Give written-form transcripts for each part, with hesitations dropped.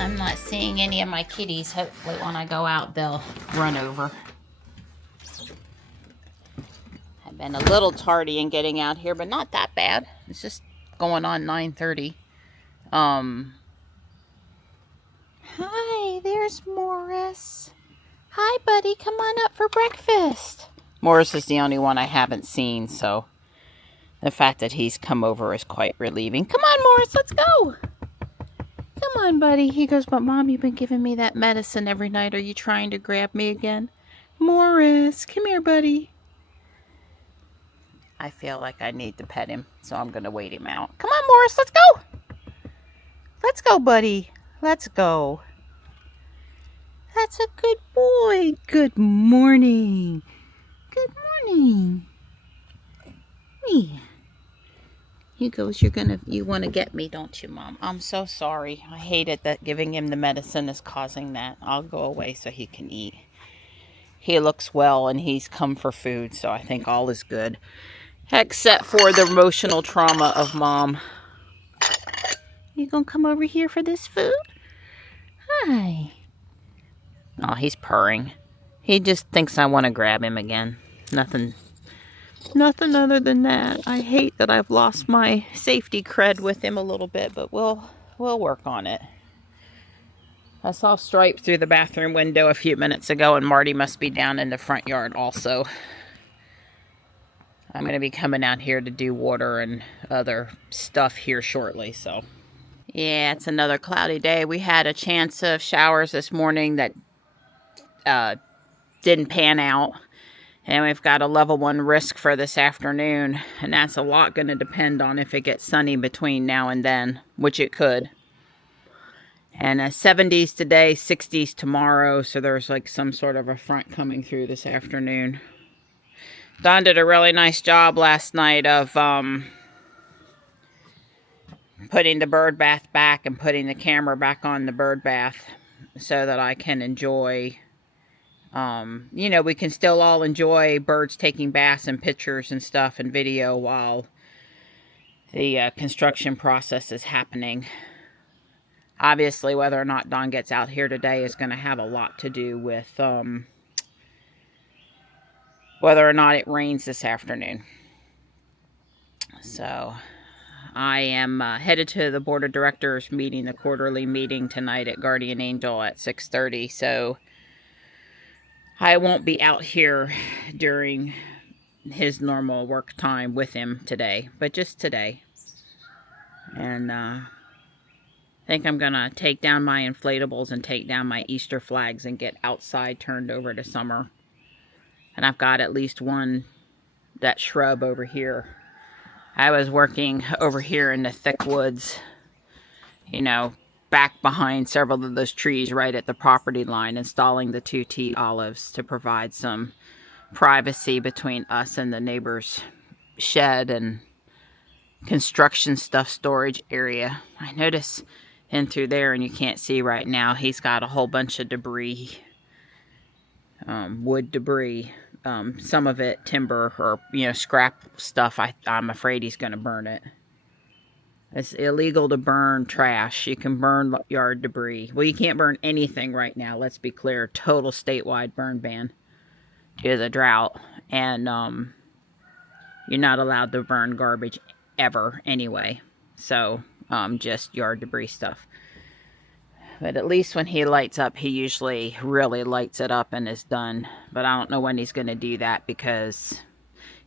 I'm not seeing any of my kitties. Hopefully when I go out, they'll run over. I've been a little tardy in getting out here, but not that bad. It's just going on 9:30. Hi, there's Morris. Hi, buddy. Come on up for breakfast. Morris is the only one I haven't seen, so the fact that he's come over is quite relieving. Come on, Morris, let's go. Come on, buddy. He goes, but Mom, you've been giving me that medicine every night. Are you trying to grab me again? Morris, come here, buddy. I feel like I need to pet him, so I'm going to wait him out. Come on, Morris, let's go. Let's go, buddy. Let's go. That's a good boy. Good morning. Good morning. Me. He goes, you want to get me, don't you, Mom? I'm so sorry. I hate it that giving him the medicine is causing that. I'll go away so he can eat. He looks well and he's come for food, so I think all is good. Except for the emotional trauma of Mom. You gonna come over here for this food? Hi. Oh, he's purring. He just thinks I want to grab him again. Nothing other than that. I hate that I've lost my safety cred with him a little bit, but we'll work on it. I saw Stripe through the bathroom window a few minutes ago, and Marty must be down in the front yard also. I'm going to be coming out here to do water and other stuff here shortly, so. Yeah, it's another cloudy day. We had a chance of showers this morning that didn't pan out. And we've got a level 1 risk for this afternoon. And that's a lot going to depend on if it gets sunny between now and then, which it could. And 70s today, 60s tomorrow. So there's like some sort of a front coming through this afternoon. Don did a really nice job last night of putting the bird bath back and putting the camera back on the bird bath so that I can enjoy, you know, we can still all enjoy birds taking baths and pictures and stuff and video while the construction process is happening. Obviously, whether or not Don gets out here today is going to have a lot to do with whether or not it rains this afternoon. So I am headed to the board of directors meeting, the quarterly meeting tonight at Guardian Angel at 6:30. So I won't be out here during his normal work time with him today, but just today. And I think I'm going to take down my inflatables and take down my Easter flags and get outside turned over to summer. And I've got at least one, that shrub over here. I was working over here in the thick woods, you know, back behind several of those trees right at the property line, installing the 2 tea olives to provide some privacy between us and the neighbor's shed and construction stuff storage area. I notice in through there, and you can't see right now, he's got a whole bunch of debris, wood debris. Some of it timber or, you know, scrap stuff. I'm afraid he's going to burn it. It's illegal to burn trash. You can burn yard debris. Well, you can't burn anything right now. Let's be clear. Total statewide burn ban due to the drought. And you're not allowed to burn garbage ever anyway. So just yard debris stuff. But at least when he lights up, he usually really lights it up and is done. But I don't know when he's going to do that, because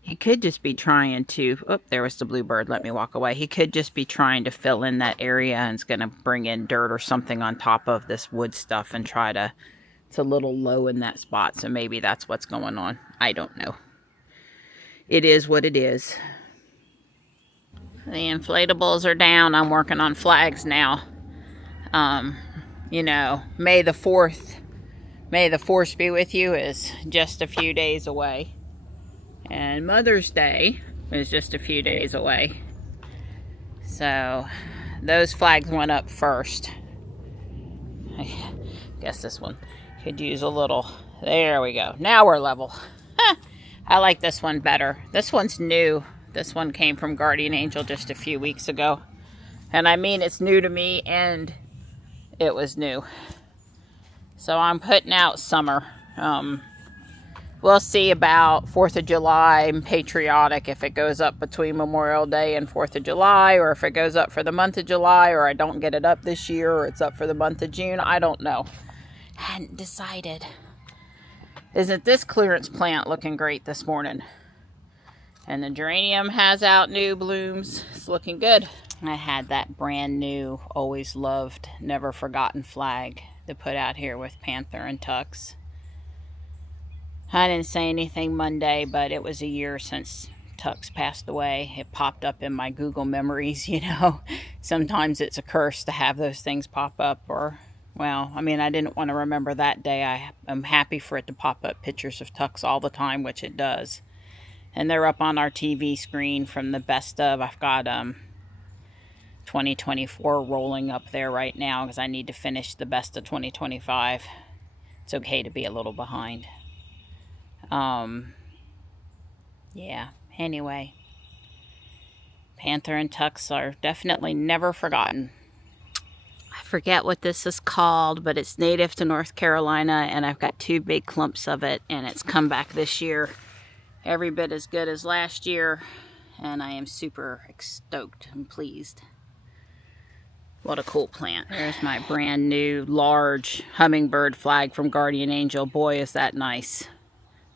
he could just be trying to... Oh, there was the bluebird. Let me walk away. He could just be trying to fill in that area and is going to bring in dirt or something on top of this wood stuff and try to... It's a little low in that spot, so maybe that's what's going on. I don't know. It is what it is. The inflatables are down. I'm working on flags now. You know, May the 4th be with you is just a few days away. And Mother's Day is just a few days away. So, those flags went up first. I guess this one could use a little... There we go. Now we're level. I like this one better. This one's new. This one came from Guardian Angel just a few weeks ago. And I mean, it's new to me, and it was new. So I'm putting out summer. We'll see about 4th of July and patriotic, if it goes up between Memorial Day and 4th of July, or if it goes up for the month of July, or I don't get it up this year, or it's up for the month of June. I don't know. Hadn't decided. Isn't this clearance plant looking great this morning? And the geranium has out new blooms. It's looking good. I had that brand new, always loved, never forgotten flag to put out here with Panther and Tux. I didn't say anything Monday, but it was a year since Tux passed away. It popped up in my Google memories, you know. Sometimes it's a curse to have those things pop up, or, well, I mean, I didn't want to remember that day. I'm happy for it to pop up pictures of Tux all the time, which it does. And they're up on our TV screen from the best of. I've got 2024 rolling up there right now because I need to finish the best of 2025. It's okay to be a little behind. Yeah, anyway, Panther and Tux are definitely never forgotten. I forget what this is called, but it's native to North Carolina, and I've got 2 big clumps of it, and it's come back this year every bit as good as last year, and I am super stoked and pleased. What a cool plant. There's my brand new large hummingbird flag from Guardian Angel. Boy, is that nice.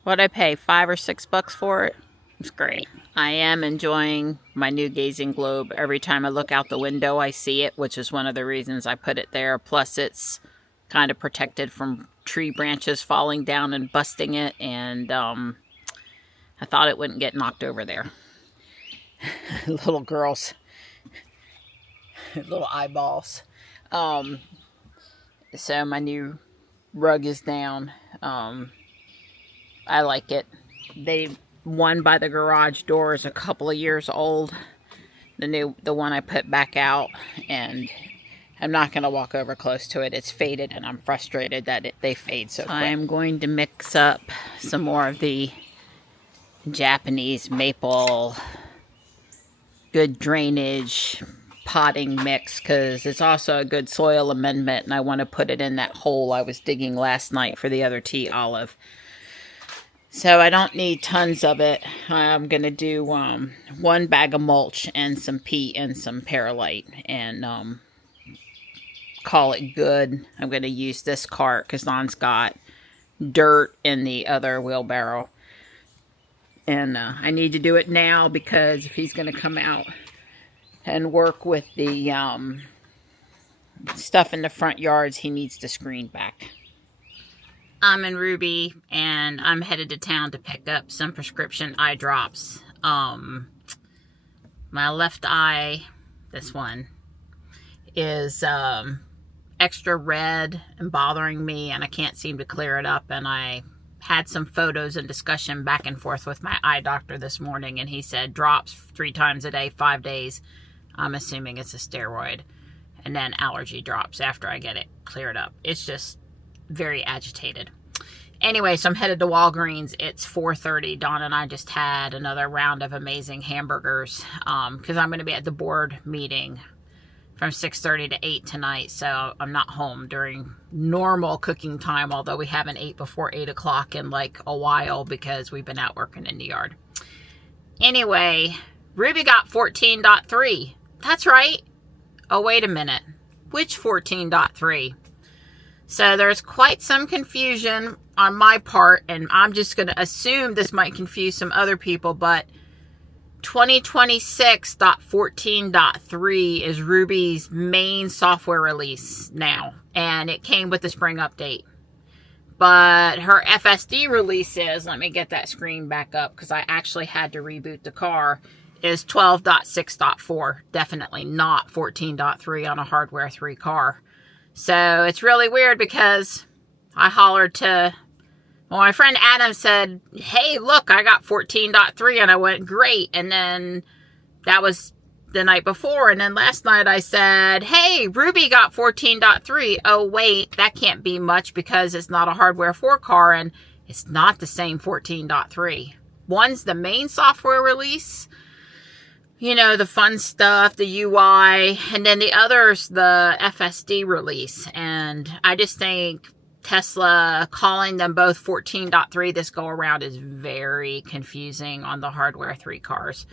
What'd I pay, $5 or $6 for it? It's great. I am enjoying my new gazing globe. Every time I look out the window, I see it, which is one of the reasons I put it there. Plus, it's kind of protected from tree branches falling down and busting it, and I thought it wouldn't get knocked over there. Little girls. Little eyeballs. So my new rug is down. I like it. One by the garage door is a couple of years old. The one I put back out, and I'm not going to walk over close to it. It's faded, and I'm frustrated that they fade so quick. I am going to mix up some more of the Japanese maple good drainage potting mix, because it's also a good soil amendment, and I want to put it in that hole I was digging last night for the other tea olive. So I don't need tons of it. I'm going to do 1 bag of mulch and some peat and some perlite, and call it good. I'm going to use this cart because Don's got dirt in the other wheelbarrow. And I need to do it now because if he's going to come out and work with the stuff in the front yards, he needs to screen back. I'm in Ruby, and I'm headed to town to pick up some prescription eye drops. My left eye, this one, is extra red and bothering me, and I can't seem to clear it up. And I had some photos and discussion back and forth with my eye doctor this morning, and he said drops 3 times a day, 5 days. I'm assuming it's a steroid. And then allergy drops after I get it cleared up. It's just very agitated. Anyway, so I'm headed to Walgreens. It's 4:30. Dawn and I just had another round of amazing hamburgers because I'm going to be at the board meeting from 6:30 to 8 tonight. So I'm not home during normal cooking time, although we haven't ate before 8 o'clock in like a while because we've been out working in the yard. Anyway, Ruby got 14.3. That's right. Oh, wait a minute. Which 14.3? So there's quite some confusion on my part, and I'm just going to assume this might confuse some other people, but 2026.14.3 is Ruby's main software release now, and it came with the spring update. But her FSD release is, let me get that screen back up because I actually had to reboot the car, is 12.6.4. Definitely not 14.3 on a hardware 3 car. So it's really weird because I hollered to, well, my friend Adam said, hey, look, I got 14.3, and I went, great. And then that was the night before. And then last night I said, hey, Ruby got 14.3. Oh, wait, that can't be much because it's not a hardware 4 car, and it's not the same 14.3. One's the main software release. you know, the fun stuff, the UI, and then the other's the FSD release. And I just think Tesla calling them both 14.3 this go around is very confusing on the hardware 3 cars.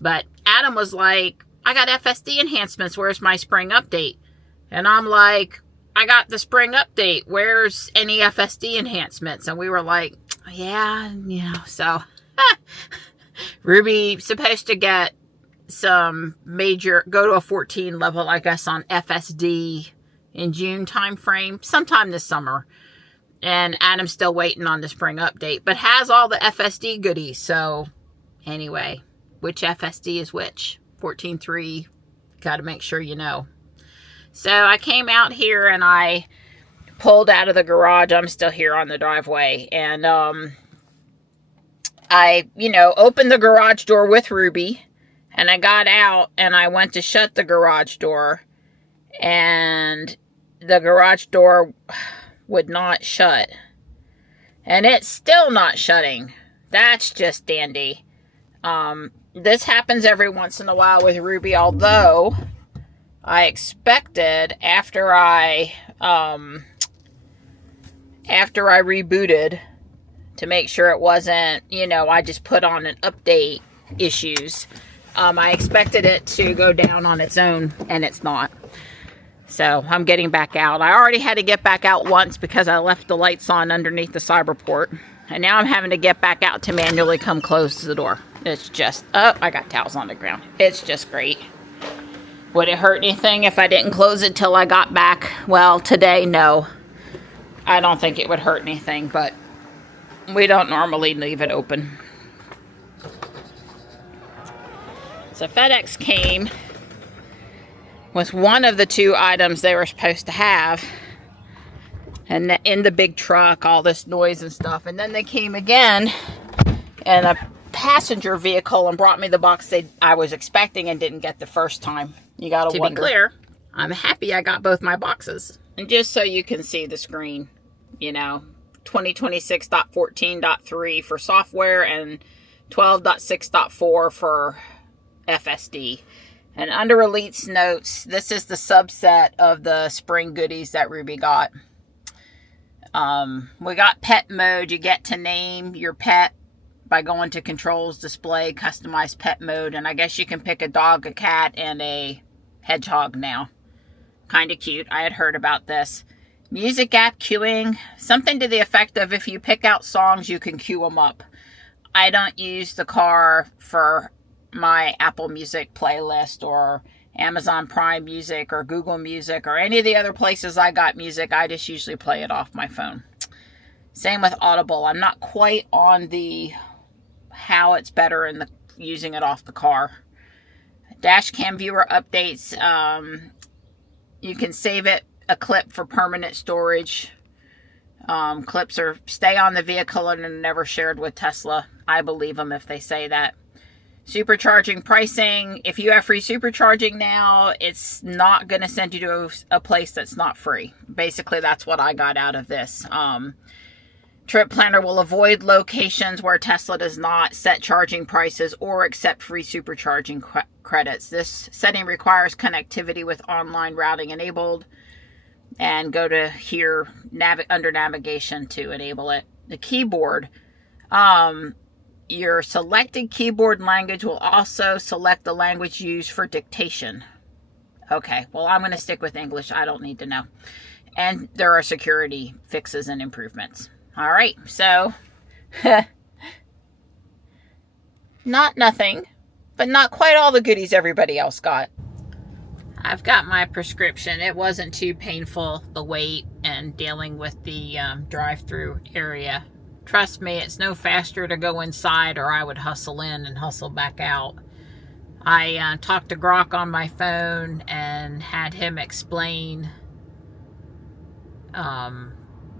But Adam was like, I got FSD enhancements, where's my spring update? And I'm like, I got the spring update, where's any FSD enhancements? And we were like, yeah, you know, so Ruby supposed to get some major, go to a 14 level, I guess, on FSD in June time frame, sometime this summer. And Adam's still waiting on the spring update, but has all the FSD goodies. So anyway, which FSD is which? 14.3, got to make sure you know. So I came out here and I pulled out of the garage. I'm still here on the driveway. And I, you know, opened the garage door with Ruby. And I got out and I went to shut the garage door. And the garage door would not shut. And it's still not shutting. That's just dandy. This happens every once in a while with Ruby, although I expected after I rebooted to make sure it wasn't, you know, I just put on an update issues. I expected it to go down on its own, and it's not. So I'm getting back out. I already had to get back out once because I left the lights on underneath the Cyberport. And now I'm having to get back out to manually come close the door. It's just, oh, I got towels on the ground. It's just great. Would it hurt anything if I didn't close it till I got back? Well, today, no. I don't think it would hurt anything, but we don't normally leave it open. So FedEx came with one of the 2 items they were supposed to have. And in the big truck, all this noise and stuff. And then they came again in a passenger vehicle and brought me the box I was expecting and didn't get the first time. You gotta wonder. To be clear, I'm happy I got both my boxes. And just so you can see the screen, you know, 2026.14.3 for software and 12.6.4 for FSD. And under Elite's notes, this is the subset of the spring goodies that Ruby got. We got pet mode. You get to name your pet by going to controls, display, customize pet mode. And I guess you can pick a dog, a cat, and a hedgehog now. Kind of cute. I had heard about this. Music app queuing. Something to the effect of if you pick out songs, you can queue them up. I don't use the car for my Apple Music playlist or Amazon Prime Music or Google Music or any of the other places I got music. I just usually play it off my phone. Same with Audible. I'm not quite on the how it's better in the using it off the car. Dash cam viewer updates. You can save it a clip for permanent storage. Clips are stay on the vehicle and are never shared with Tesla. I believe them if they say that. Supercharging pricing. If you have free supercharging now, it's not going to send you to a place that's not free. Basically, that's what I got out of this. Trip Planner will avoid locations where Tesla does not set charging prices or accept free supercharging credits. This setting requires connectivity with online routing enabled. And go to here under navigation to enable it. The keyboard. Your selected keyboard language will also select the language used for dictation. Okay, well, I'm going to stick with English. I don't need to know. And there are security fixes and improvements. All right, so not nothing, but not quite all the goodies everybody else got. I've got my prescription. It wasn't too painful, the wait and dealing with the drive-through area. Trust me, it's no faster to go inside or I would hustle in and hustle back out. I talked to Grok on my phone and had him explain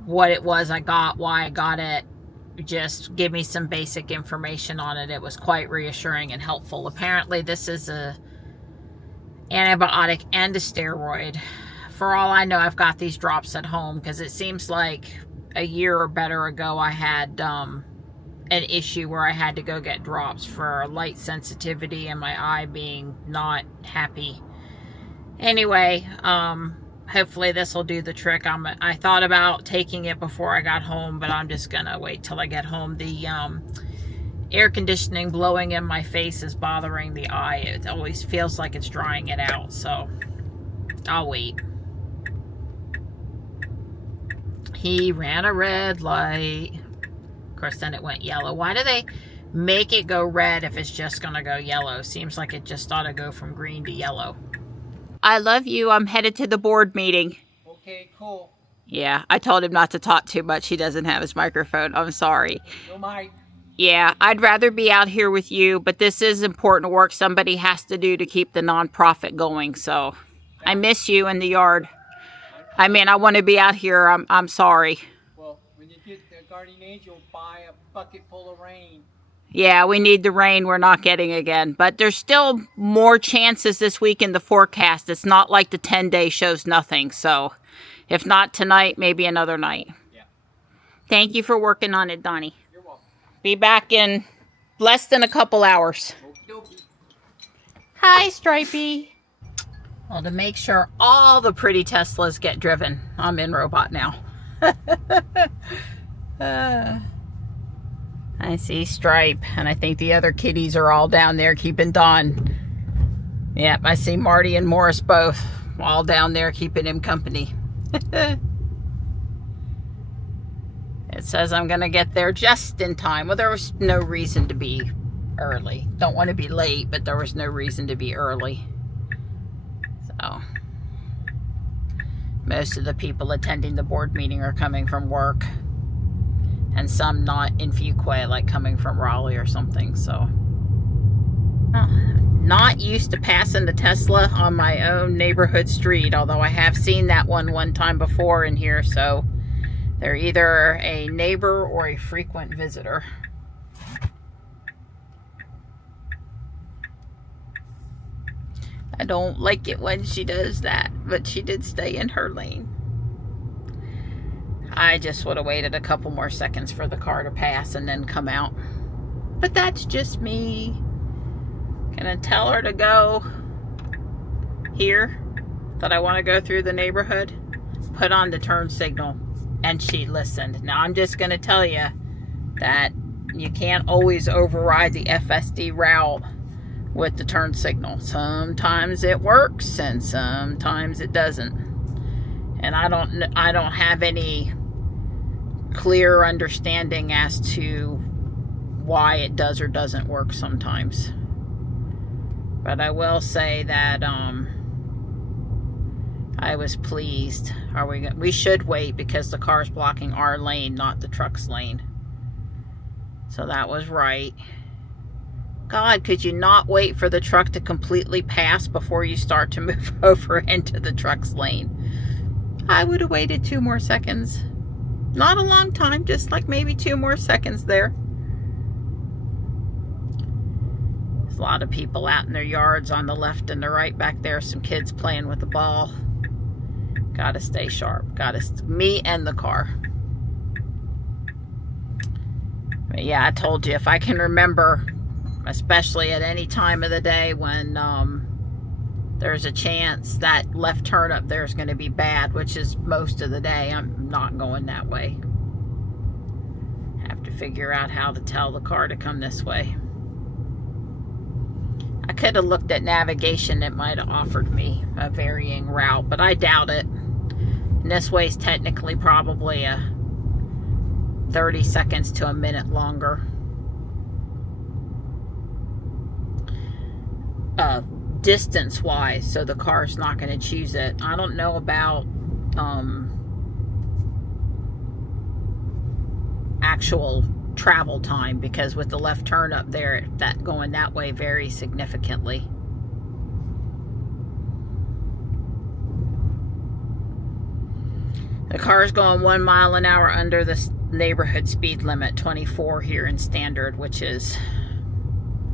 what it was I got, why I got it. Just give me some basic information on it. It was quite reassuring and helpful. Apparently this is a antibiotic and a steroid. For all I know, I've got these drops at home because it seems like a year or better ago I had an issue where I had to go get drops for light sensitivity and my eye being not happy. Anyway, hopefully this will do the trick. I thought about taking it before I got home, but I'm just gonna wait till I get home. The air conditioning blowing in my face is bothering the eye. It always feels like it's drying it out, so I'll wait. He ran a red light. Of course, then it went yellow. Why do they make it go red if it's just gonna go yellow? Seems like it just ought to go from green to yellow. I love you. I'm headed to the board meeting. Okay, cool. Yeah, I told him not to talk too much. He doesn't have his microphone. I'm sorry. No mic. Yeah, I'd rather be out here with you, but this is important work somebody has to do to keep the nonprofit going. So I miss you in the yard. I mean, I want to be out here. I'm sorry. Well, when you get the guardian angel, buy a bucket full of rain. Yeah, we need the rain we're not getting again. But there's still more chances this week in the forecast. It's not like the 10-day shows nothing. So if not tonight, maybe another night. Yeah. Thank you for working on it, Donnie. You're welcome. Be back in less than a couple hours. Okey-dokey. Hi, Stripey. Well, to make sure all the pretty Teslas get driven, I'm in robot now. I see Stripe, and I think the other kitties are all down there keeping Dawn. Yep, I see Marty and Morris both all down there keeping him company. It says I'm going to get there just in time. Well, there was no reason to be early. Don't want to be late, but there was no reason to be early. So, most of the people attending the board meeting are coming from work. And some not in Fuquay, like coming from Raleigh or something, so. Not used to passing the Tesla on my own neighborhood street, although I have seen that one time before in here, so they're either a neighbor or a frequent visitor. I don't like it when she does that, but she did stay in her lane. I just would have waited a couple more seconds for the car to pass and then come out. But that's just me. Gonna tell her to go here, that I want to go through the neighborhood, put on the turn signal, and she listened. Now I'm just gonna tell you that you can't always override the FSD route with the turn signal. Sometimes it works and sometimes it doesn't. And I don't have any clear understanding as to why it does or doesn't work sometimes. But I will say that I was pleased. We should wait because the car's blocking our lane, not the truck's lane. So that was right. God, could you not wait for the truck to completely pass before you start to move over into the truck's lane? I would have waited 2 more seconds. Not a long time, just like maybe 2 more seconds there. There's a lot of people out in their yards on the left and the right back there. Some kids playing with the ball. Gotta stay sharp. Me and the car. But yeah, I told you, if I can remember, especially at any time of the day when there's a chance that left turn up there is going to be bad, which is most of the day, I'm not going that way. Have to figure out how to tell the car to come this way. I could have looked at navigation. It might have offered me a varying route, but I doubt it. And this way is technically probably a 30 seconds to a minute longer. Distance wise, so the car's not going to choose it. I don't know about actual travel time, because with the left turn up there, that going that way varies significantly. The car is going 1 mile an hour under the neighborhood speed limit, 24 here in standard, which is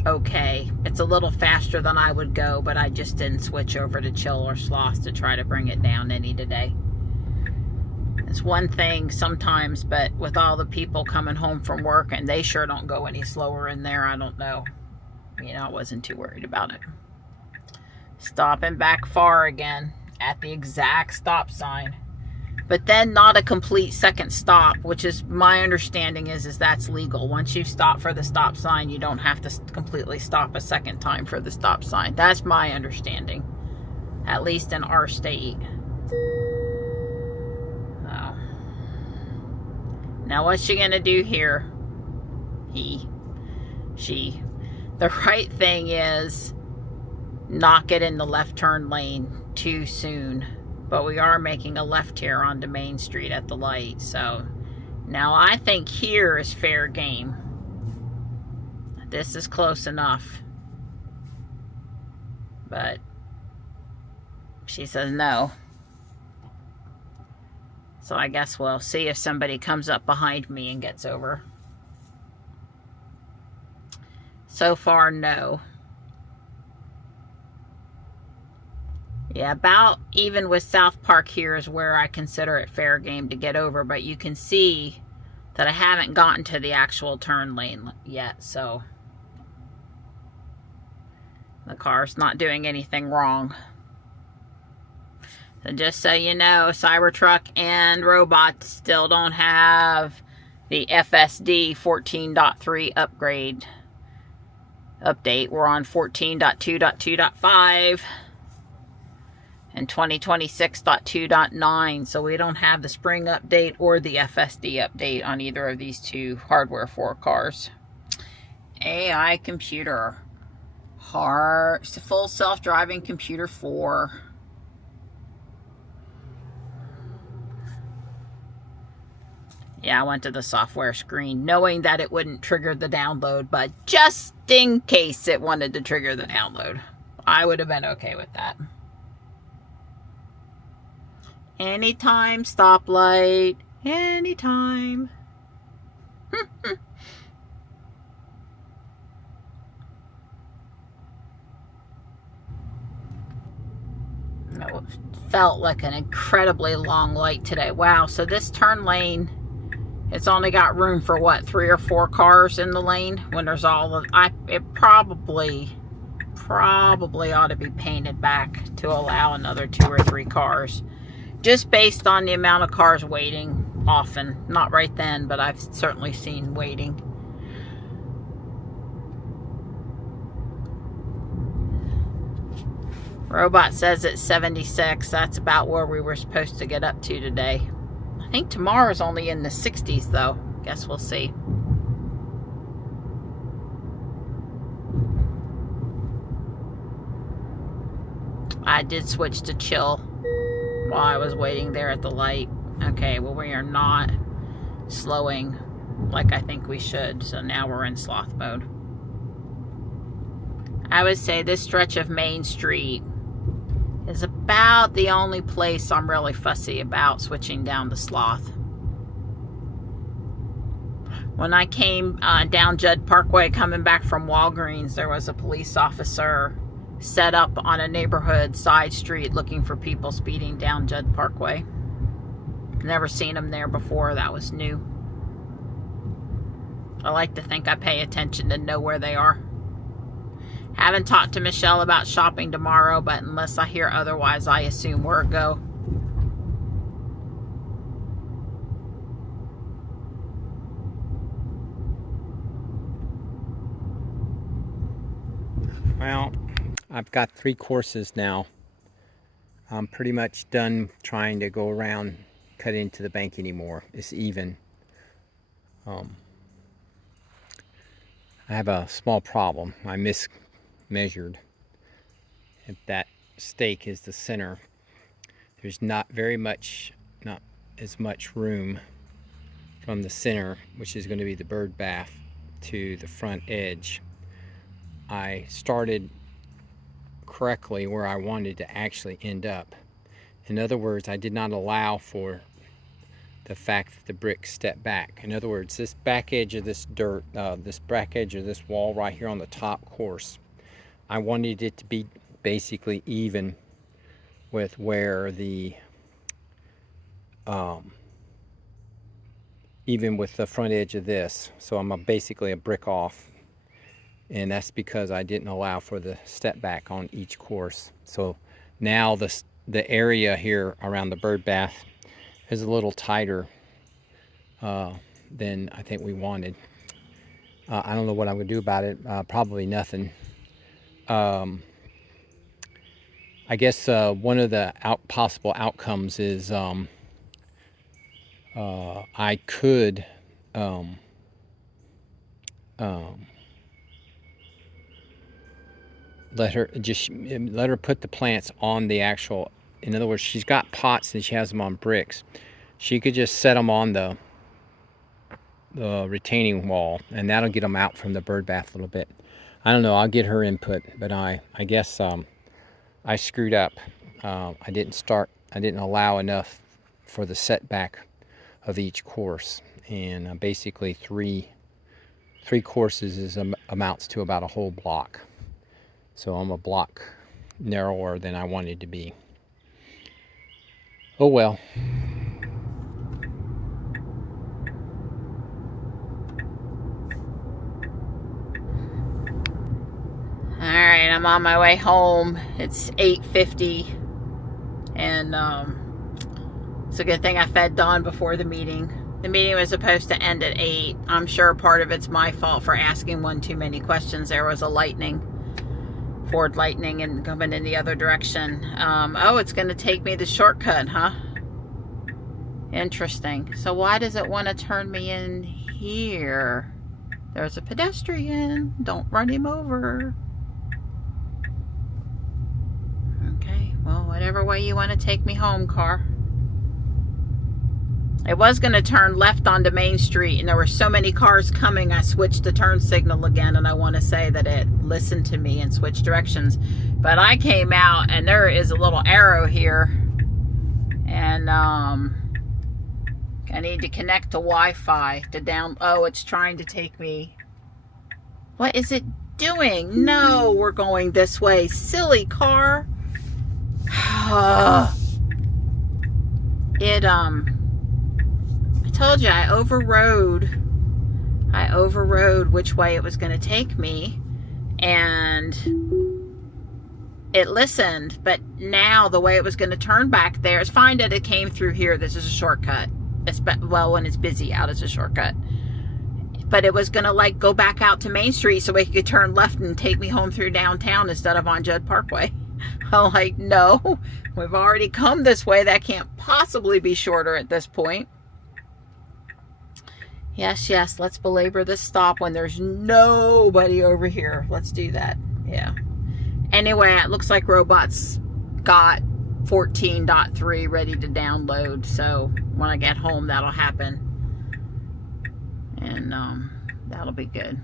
okay. It's a little faster than I would go, but I just didn't switch over to chill or sloth to try to bring it down any today. It's one thing sometimes, but with all the people coming home from work, and they sure don't go any slower in there, I don't know. You know, I wasn't too worried about it. Stopping back far again at the exact stop sign. But then not a complete second stop, which is my understanding is that's legal. Once you stop for the stop sign, you don't have to completely stop a second time for the stop sign. That's my understanding, at least in our state. Oh. Now what's she gonna do here? She. The right thing is not get in the left turn lane too soon. But we are making a left here onto Main Street at the light. So now I think here is fair game. This is close enough. But she says no. So I guess we'll see if somebody comes up behind me and gets over. So far, no. Yeah, about even with South Park here is where I consider it fair game to get over. But you can see that I haven't gotten to the actual turn lane yet. So the car's not doing anything wrong. So just so you know, Cybertruck and Robot still don't have the FSD 14.3 update. We're on 14.2.2.5 and 2026.2.9, so we don't have the spring update or the FSD update on either of these two hardware 4 cars. AI computer, full self-driving computer 4. Yeah, I went to the software screen knowing that it wouldn't trigger the download, but just in case it wanted to trigger the download, I would have been okay with that. Anytime, stoplight, anytime. It felt like an incredibly long light today. Wow, so this turn lane, it's only got room for what, 3 or 4 cars in the lane when there's all of, it probably ought to be painted back to allow another 2 or 3 cars. Just based on the amount of cars waiting often. Not right then, but I've certainly seen waiting. Robot says it's 76. That's about where we were supposed to get up to today. I think tomorrow's only in the 60s though. Guess we'll see. I did switch to chill while I was waiting there at the light. Okay, well, we are not slowing like I think we should, so now we're in sloth mode. I would say this stretch of Main Street is about the only place I'm really fussy about switching down to sloth. When I came down Judd Parkway coming back from Walgreens, there was a police officer set up on a neighborhood side street looking for people speeding down Judd Parkway. Never seen him there before. That was new. I like to think I pay attention to know where they are. Haven't talked to Michelle about shopping tomorrow, but unless I hear otherwise, I assume we're a go. Well, I've got 3 courses now. I'm pretty much done trying to go around, cut into the bank anymore. It's even. I have a small problem. I mismeasured. If that stake is the center, there's not as much room from the center, which is going to be the bird bath, to the front edge. I started correctly where I wanted to actually end up. In other words, I did not allow for the fact that the bricks step back. In other words, this back edge of this dirt, this back edge of this wall right here on the top course, I wanted it to be basically even with where the even with the front edge of this. So I'm basically a brick off. And that's because I didn't allow for the step back on each course. So now the area here around the bird bath is a little tighter than I think we wanted. I don't know what I'm going to do about it. Probably nothing. I guess one of the possible outcomes is I could let her put the plants on the actual, in other words, she's got pots and she has them on bricks. She could just set them on the retaining wall, and that'll get them out from the bird bath a little bit. I don't know, I'll get her input, but I guess I screwed up. I didn't allow enough for the setback of each course, and basically three courses amounts to about a whole block. So I'm a block narrower than I wanted to be. Oh well. Alright, I'm on my way home. It's 8:50, and it's a good thing I fed Dawn before the meeting. The meeting was supposed to end at 8. I'm sure part of it's my fault for asking one too many questions. There was a Ford Lightning, and coming in the other direction. Oh, it's going to take me the shortcut, huh? Interesting. So why does it want to turn me in here? There's a pedestrian. Don't run him over. Okay, well, whatever way you want to take me home, car. It was going to turn left onto Main Street, and there were so many cars coming, I switched the turn signal again, and I want to say that it listened to me and switched directions. But I came out, and there is a little arrow here, and I need to connect to Wi-Fi to down. Oh, it's trying to take me. What is it doing? No, we're going this way. Silly car. I told you I overrode which way it was going to take me, and it listened, but now the way it was going to turn back there is fine that it came through here. This is a shortcut. Well, when it's busy out, it's a shortcut. But it was going to like go back out to Main Street so it could turn left and take me home through downtown instead of on Judd Parkway. I'm like, no, we've already come this way. That can't possibly be shorter at this point. Yes, let's belabor this stop when there's nobody over here. Let's do that. Yeah. Anyway, it looks like Robot's got 14.3 ready to download. So when I get home, that'll happen. And that'll be good.